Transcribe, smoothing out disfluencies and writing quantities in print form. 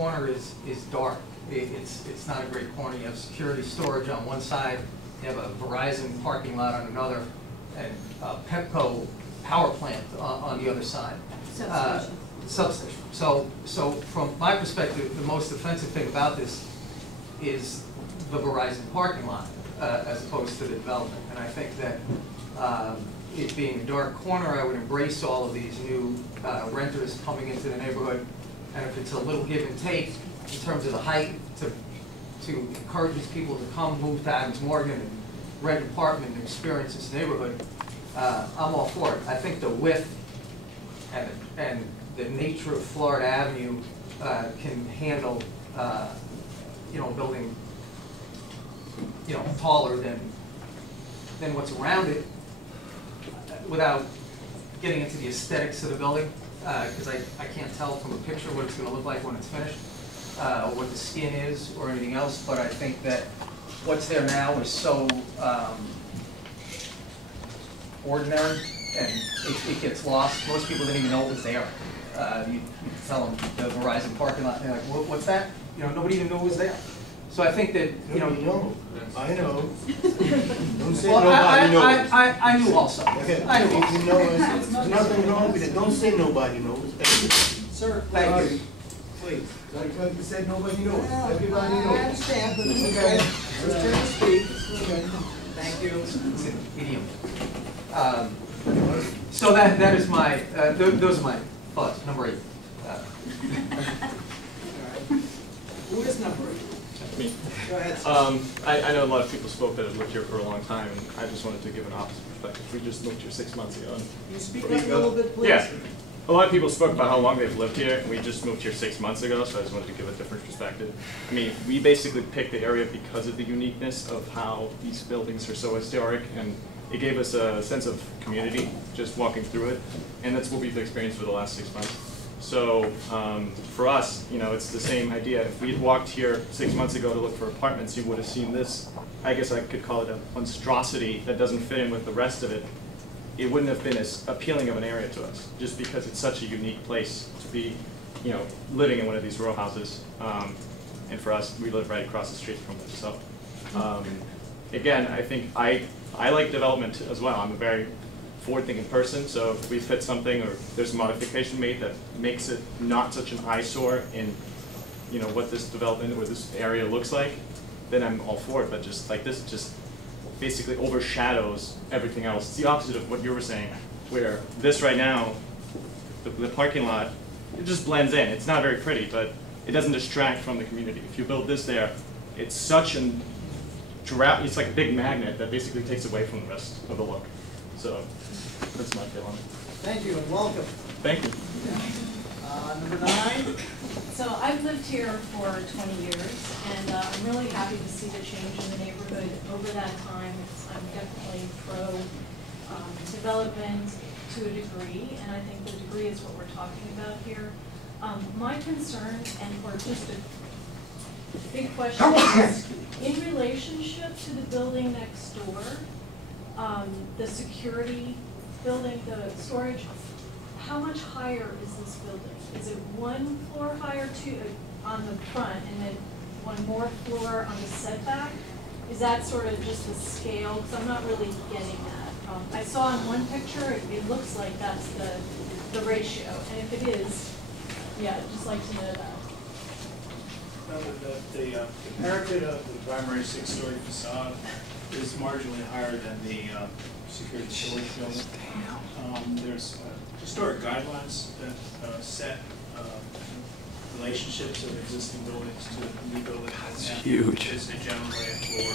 corner is dark. It's not a great corner. You have security storage on one side, you have a Verizon parking lot on another, and a Pepco power plant on the other side. Substation. So from my perspective, the most offensive thing about this is the Verizon parking lot as opposed to the development. And I think that it being a dark corner, I would embrace all of these new renters coming into the neighborhood. And if it's a little give and take in terms of the height to encourage these people to come move to AdamsMorgan and rent an apartment and experience this neighborhood, I'm all for it. I think the width and the nature of Florida Avenue can handle building taller than what's around it without getting into the aesthetics of the building, because I can't tell from a picture what it's going to look like when it's finished, or what the skin is or anything else. But I think that what's there now is so ordinary, and it gets lost. Most people didn't even know it was there. You tell them the Verizon parking lot, and they're like, what's that? Nobody even knew it was there. So I think that, I know. Don't say well, nobody knows. I knew also. Okay. I knew also. You know, there's nothing wrong with it. Don't say nobody knows. Sir, thank you. Please. Like you said, nobody knows. Everybody knows. I understand, but it's okay. It's turn to speak. Okay. Thank you. It's an idiom. So that is my, those are my thoughts. Number 8. Who is number 8? Me. Go ahead. I know a lot of people spoke that have lived here for a long time, and I just wanted to give an opposite perspective. We just moved here 6 months ago. Can you speak up a little bit, please? Yeah. A lot of people spoke about how long they've lived here, and we just moved here 6 months ago, so I just wanted to give a different perspective. I mean, we basically picked the area because of the uniqueness of how these buildings are so historic, and it gave us a sense of community just walking through it, and that's what we've experienced for the last 6 months. So for us, it's the same idea. If we had walked here 6 months ago to look for apartments, you would have seen this. I guess I could call it a monstrosity that doesn't fit in with the rest of it. It wouldn't have been as appealing of an area to us, just because it's such a unique place to be, living in one of these row houses. And for us, we live right across the street from it. So again, I think I like development as well. I'm a very forward-thinking person, so if we fit something or there's a modification made that makes it not such an eyesore in what this development or this area looks like, then I'm all for it. But just like this, just basically overshadows everything else. It's the opposite of what you were saying, where this right now, the parking lot, it just blends in. It's not very pretty, but it doesn't distract from the community. If you build this there, it's such an it's like a big magnet that basically takes away from the rest of the look. So that's my feel on it. Thank you and welcome. Thank you. Number 9. So I've lived here for 20 years, and I'm really happy to see the change in the neighborhood over that time. I'm definitely pro development to a degree, and I think the degree is what we're talking about here. My concern, or just a big question, is in relationship to the building next door, the security building, the storage, how much higher is this building? Is it 1 floor higher on the front and then 1 more floor on the setback? Is that sort of just the scale? Because I'm not really getting that. I saw in one picture, it looks like that's the ratio. And if it is, yeah, I'd just like to know that. The parapet of the primary 6-story facade is marginally higher than the security storage building. There's historic guidelines that set relationships of existing buildings to new buildings. That's huge. It's generally a floor